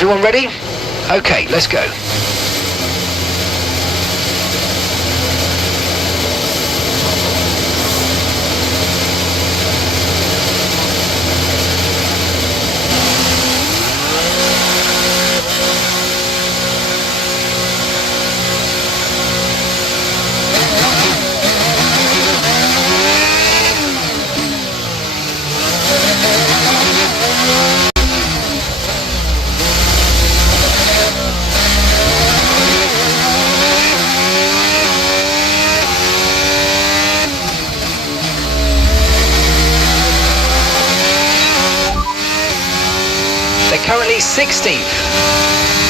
Everyone ready? Okay, let's go. Currently 16th.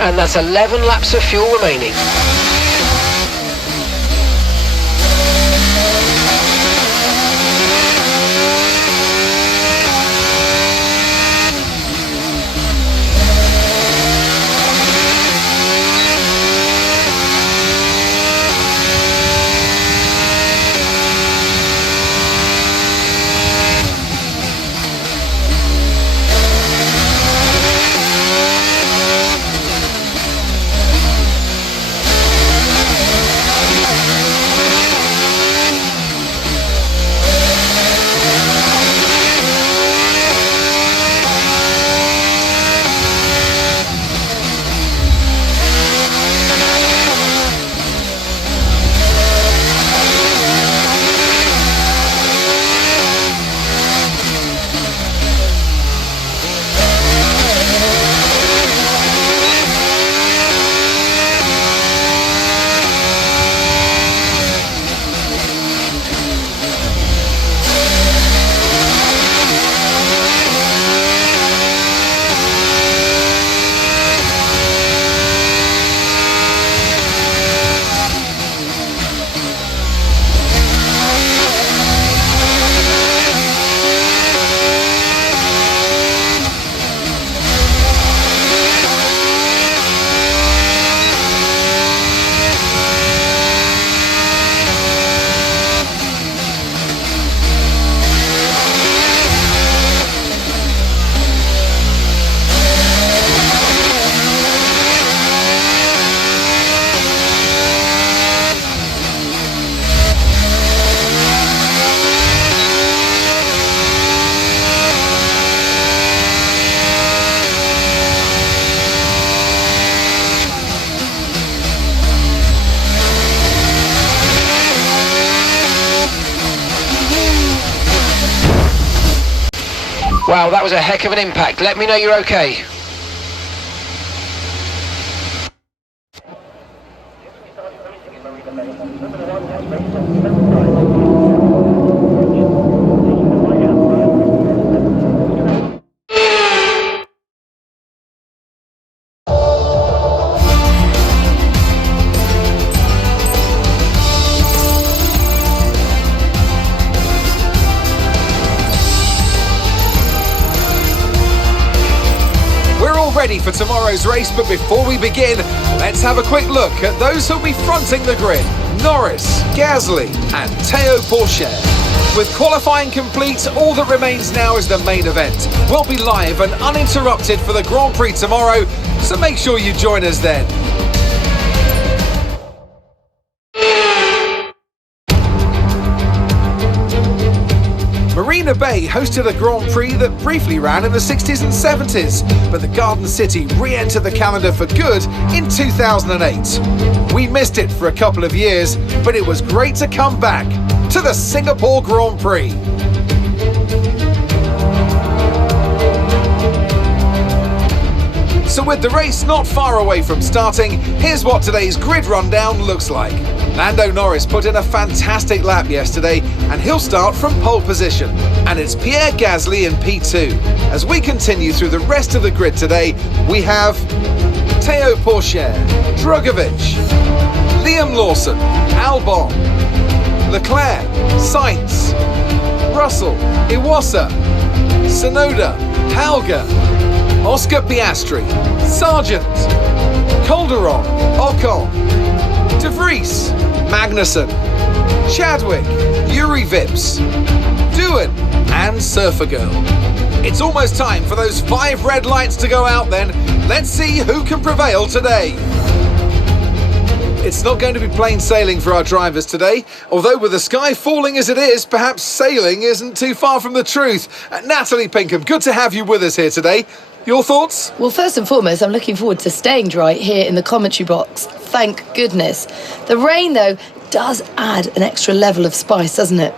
And that's 11 laps of fuel remaining. Wow, that was a heck of an impact. Let me know you're okay. Ready for tomorrow's race, but before we begin, let's have a quick look at those who'll be fronting the grid. Norris, Gasly and Théo Pourchaire. With qualifying complete, all that remains now is the main event. We'll be live and uninterrupted for the Grand Prix tomorrow, so make sure you join us then. Marina Bay hosted a Grand Prix that briefly ran in the 60s and 70s, but the Garden City re-entered the calendar for good in 2008. We missed it for a couple of years, but it was great to come back to the Singapore Grand Prix. So with the race not far away from starting, here's what today's grid rundown looks like. Lando Norris put in a fantastic lap yesterday, and he'll start from pole position. And it's Pierre Gasly in P2. As we continue through the rest of the grid today, we have Théo Pourchaire, Drugovich, Liam Lawson, Albon, Leclerc, Sainz, Russell, Iwasa, Tsunoda, Halga, Oscar Piastri, Sargent, Calderon, Ocon, De Vries, Magnussen, Chadwick, Yuri Vips, Doohan and Surfer Girl. It's almost time for those 5 red lights to go out then. Let's see who can prevail today. It's not going to be plain sailing for our drivers today, although with the sky falling as it is, perhaps sailing isn't too far from the truth. Natalie Pinkham, good to have you with us here today. Your thoughts? Well, first and foremost, I'm looking forward to staying dry here in the commentary box. Thank goodness. The rain, though, does add an extra level of spice, doesn't it?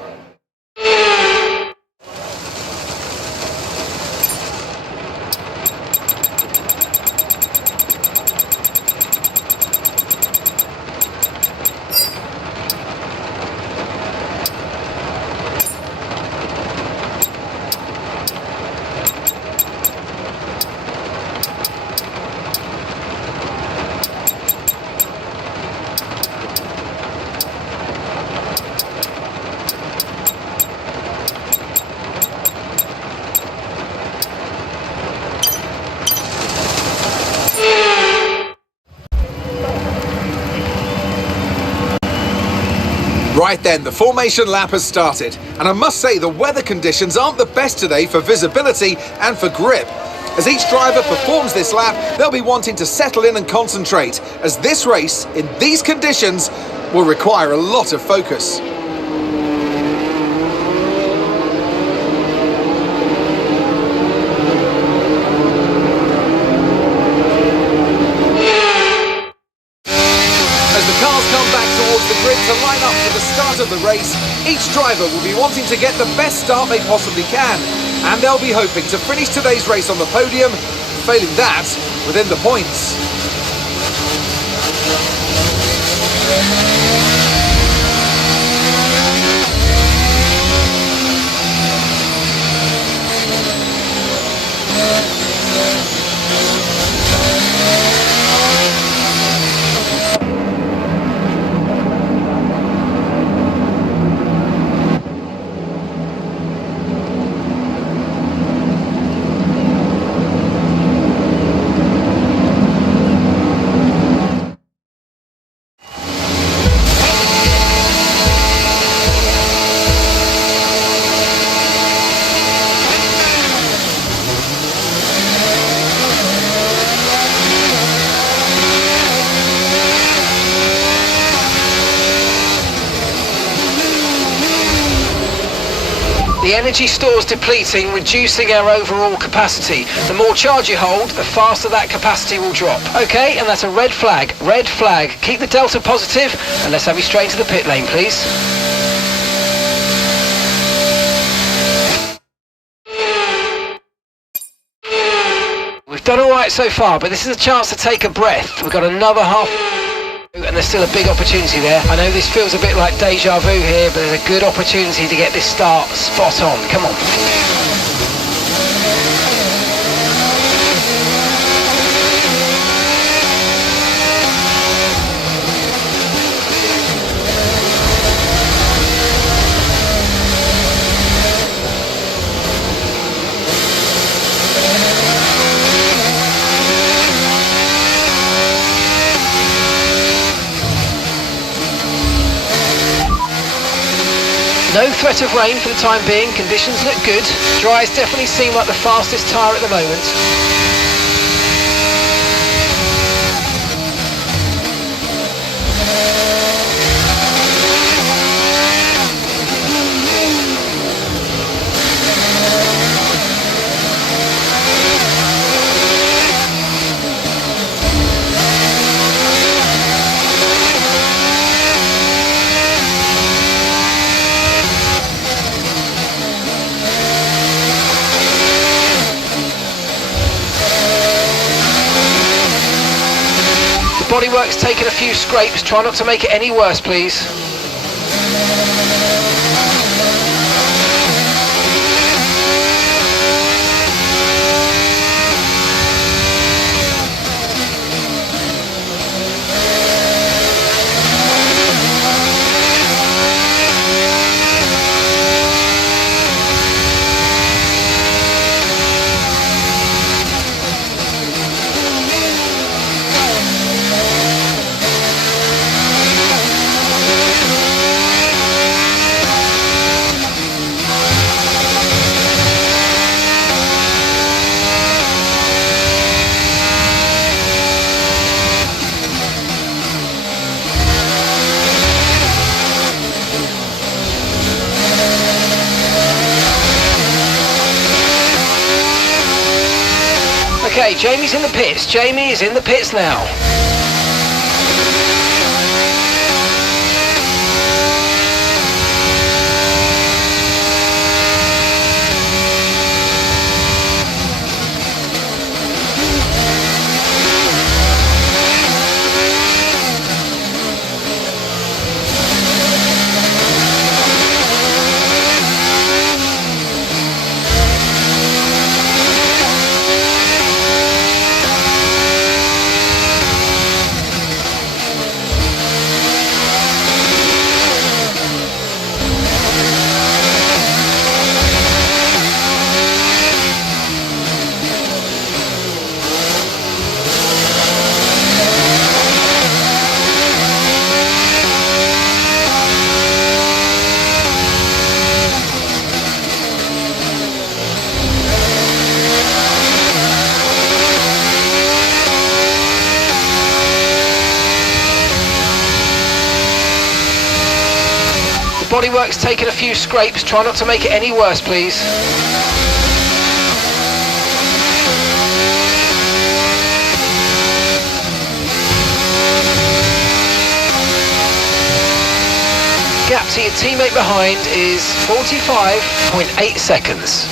Right then, the formation lap has started, and I must say the weather conditions aren't the best today for visibility and for grip. As each driver performs this lap, they'll be wanting to settle in and concentrate, as this race, in these conditions, will require a lot of focus. As the cars come back towards the grid to line up for the start of the race, each driver will be wanting to get the best start they possibly can, and they'll be hoping to finish today's race on the podium, failing that, within the points. The energy store's depleting, reducing our overall capacity. The more charge you hold, the faster that capacity will drop. Okay, and that's a red flag. Red flag. Keep the delta positive, and let's have you straight into the pit lane, please. done all right so far, but this is a chance to take a breath. We've got another half, and there's still a big opportunity there. I know this feels a bit like deja vu here, but there's a good opportunity to get this start spot on. Come on. No threat of rain for the time being, conditions look good. Dries definitely seem like the fastest tyre at the moment. Bodywork's taken a few scrapes, try not to make it any worse, please. Okay, Jamie's in the pits. Jamie is in the pits now. Bodywork's taken a few scrapes, try not to make it any worse, please. Gap to your teammate behind is 45.8 seconds.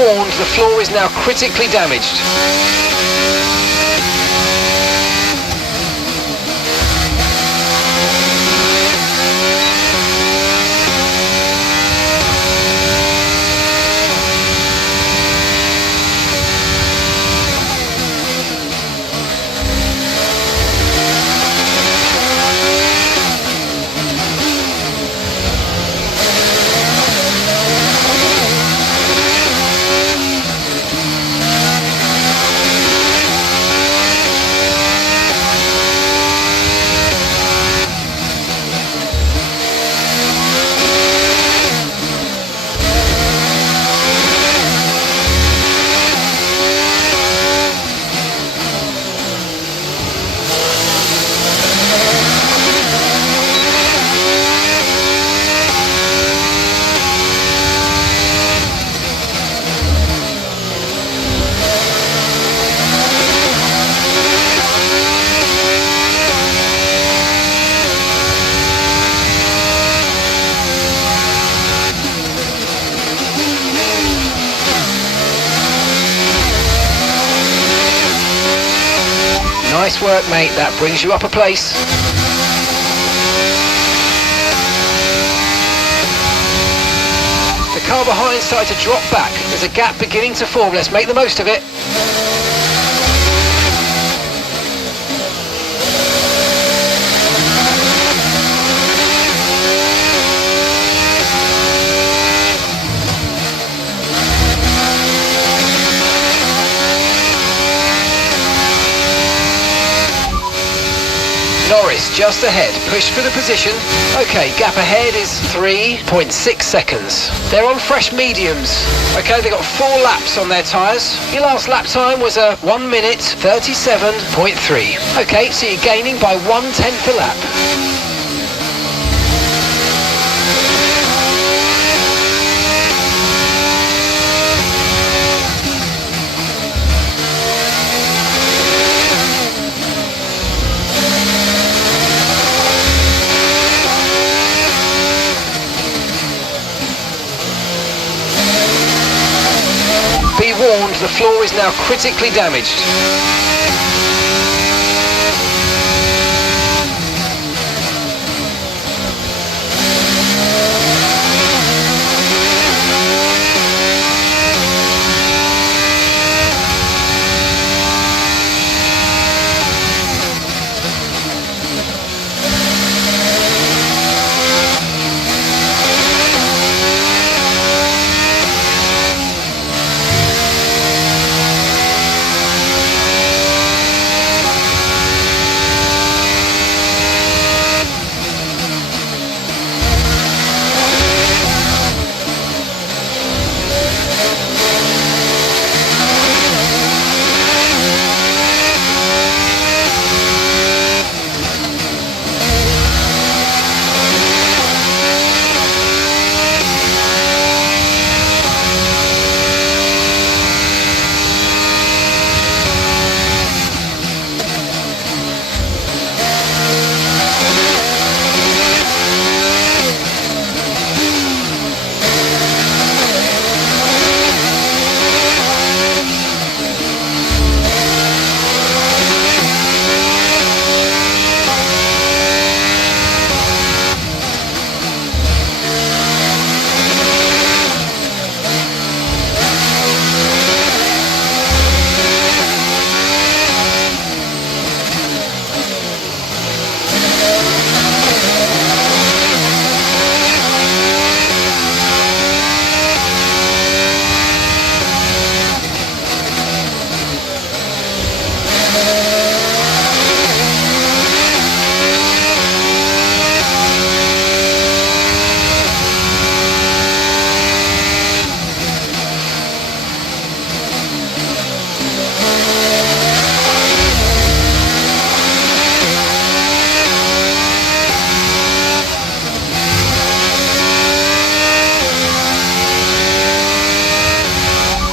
warned, the floor is now critically damaged. Nice work, mate. That brings you up a place. The car behind started to drop back. There's a gap beginning to form. Let's make the most of it. Norris just ahead, push for the position. Okay, gap ahead is 3.6 seconds. They're on fresh mediums. Okay, they've got 4 laps on their tyres. Your last lap time was a 1 minute 37.3. Okay, so you're gaining by 1/10 a lap. Be warned, the floor is now critically damaged.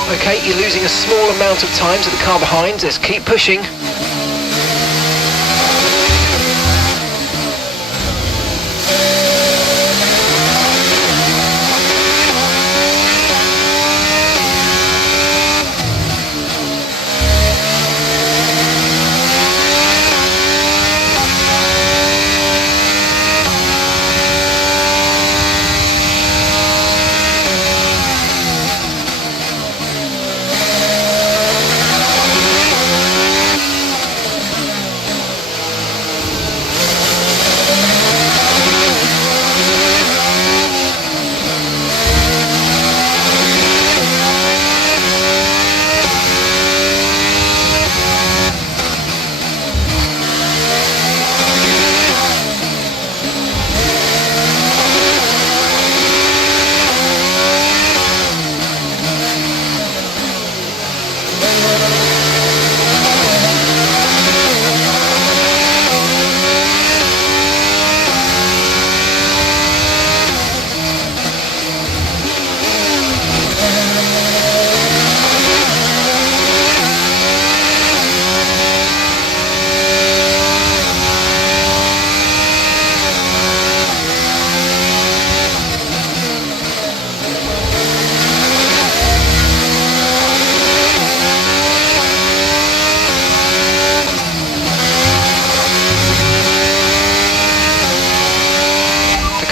Okay, you're losing a small amount of time to the car behind. Let's keep pushing.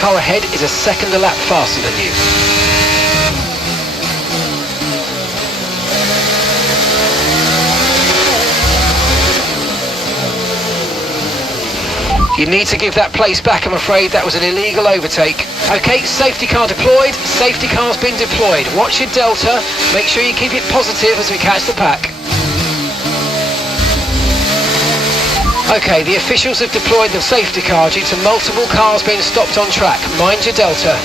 car ahead is a second a lap faster than you. You need to give that place back, I'm afraid. That was an illegal overtake. Okay, safety car deployed. Safety car's been deployed. Watch your delta. Make sure you keep it positive as we catch the pack. Okay, the officials have deployed the safety car due to multiple cars being stopped on track. Mind your delta.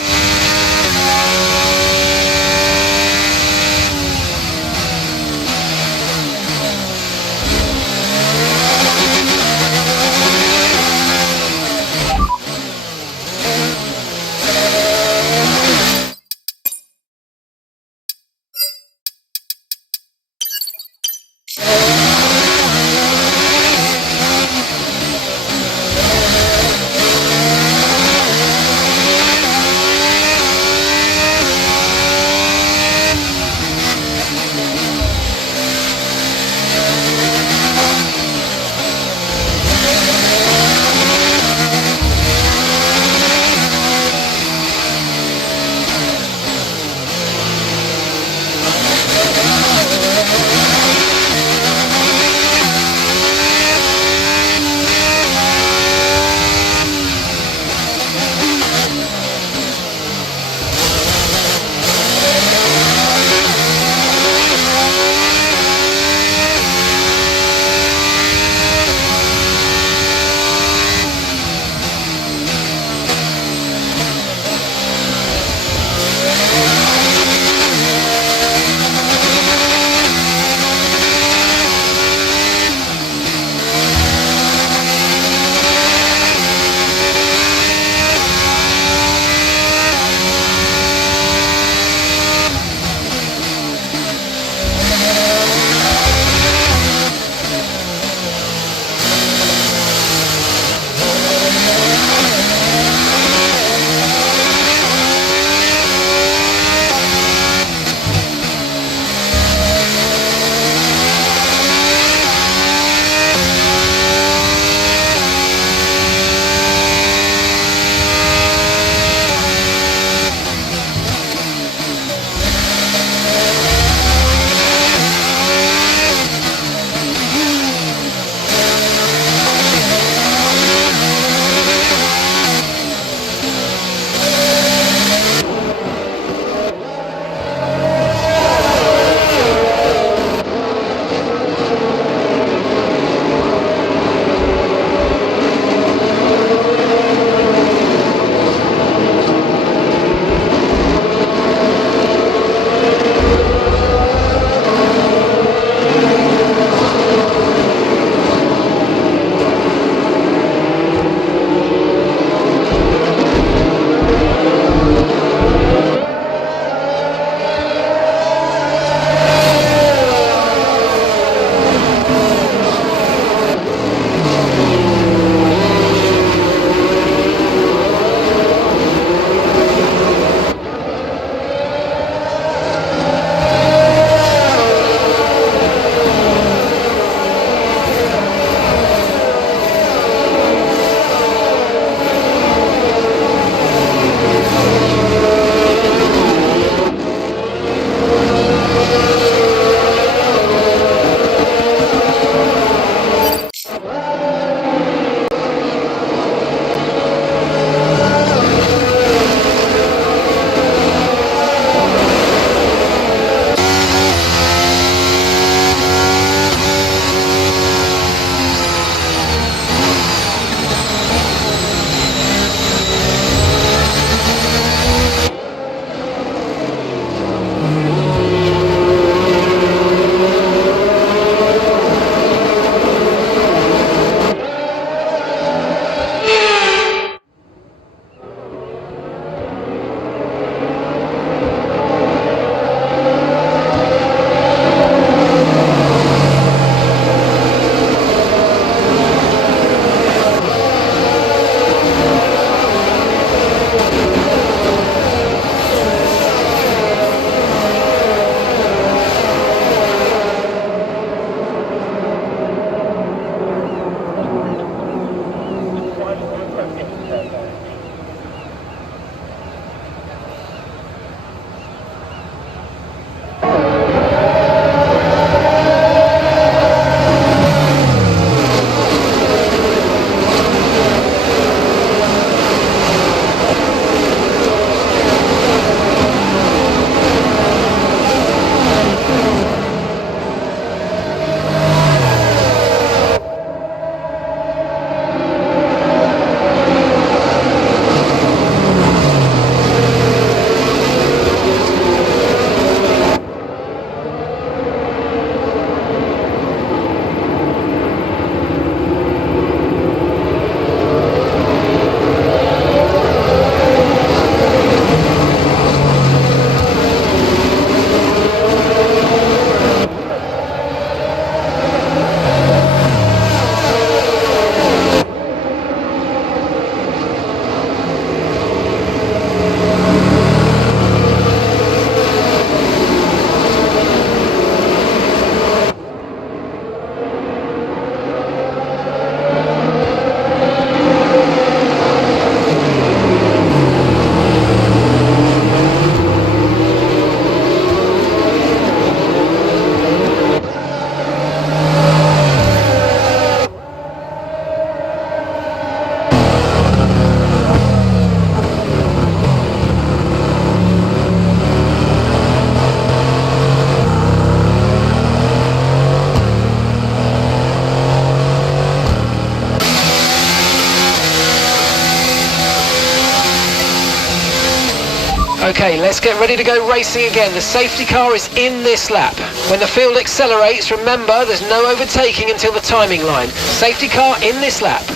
Okay, let's get ready to go racing again. The safety car is in this lap. When the field accelerates, remember there's no overtaking until the timing line. Safety car in this lap.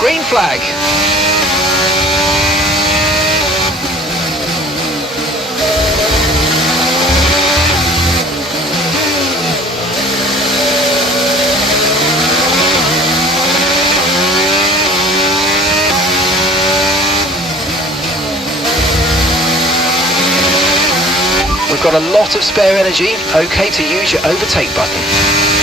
Green flag. We've got a lot of spare energy. Okay to use your overtake button.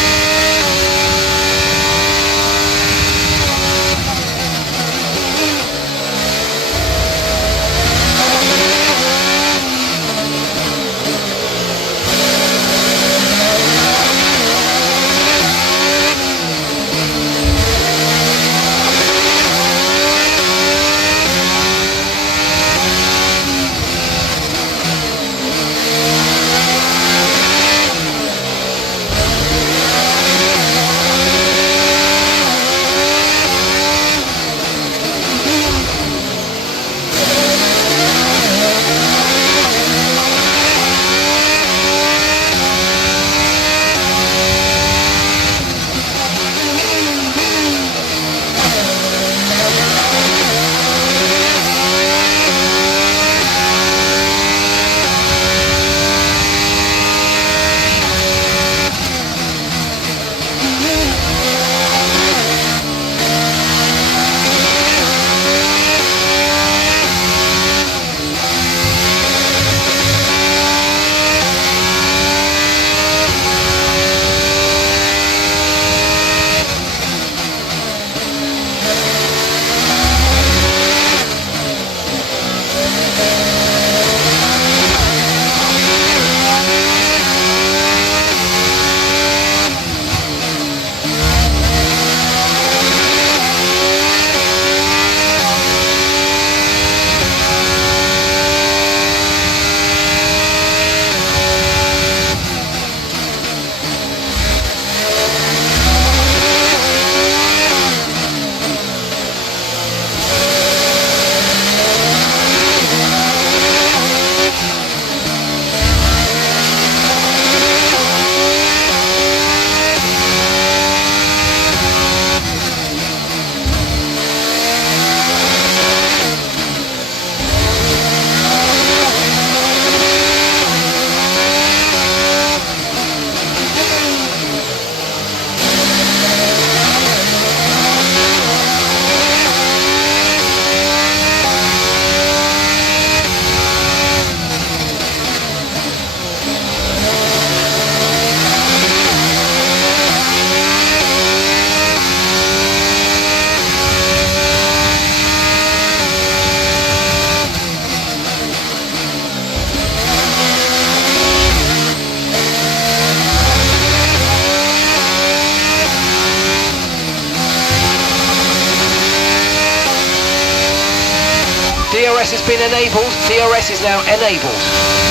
DRS has been enabled. DRS is now enabled.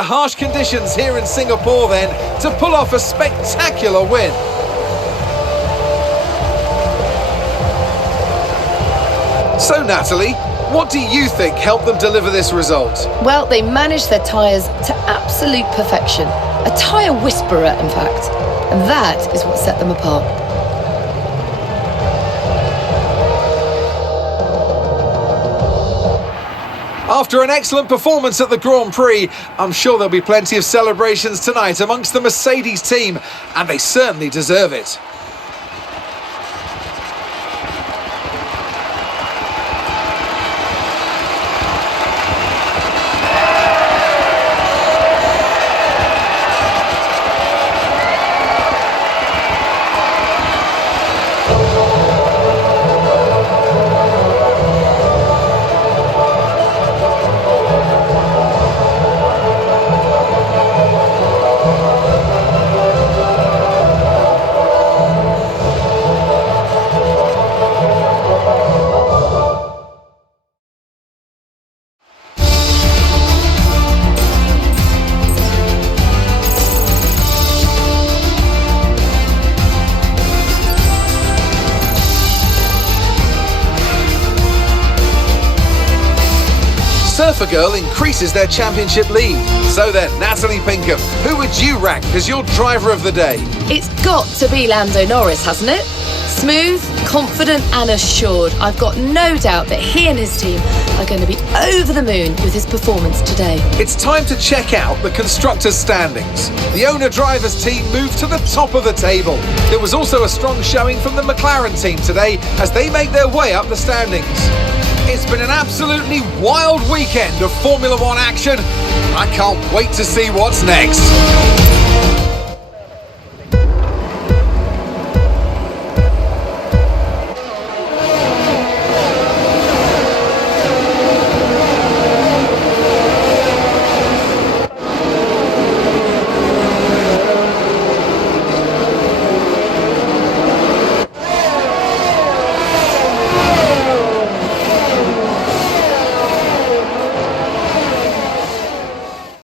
the harsh conditions here in Singapore then to pull off a spectacular win. So Natalie, what do you think helped them deliver this result? Well, they managed their tyres to absolute perfection. A tyre whisperer, in fact. And that is what set them apart. After an excellent performance at the Grand Prix, I'm sure there'll be plenty of celebrations tonight amongst the Mercedes team, and they certainly deserve it. Surfer Girl increases their championship lead. So then, Natalie Pinkham, who would you rank as your driver of the day? It's got to be Lando Norris, hasn't it? Smooth, confident and assured. I've got no doubt that he and his team are going to be over the moon with his performance today. It's time to check out the constructors' standings. The owner-drivers team moved to the top of the table. There was also a strong showing from the McLaren team today as they make their way up the standings. It's been an absolutely wild weekend of Formula One action. I can't wait to see what's next.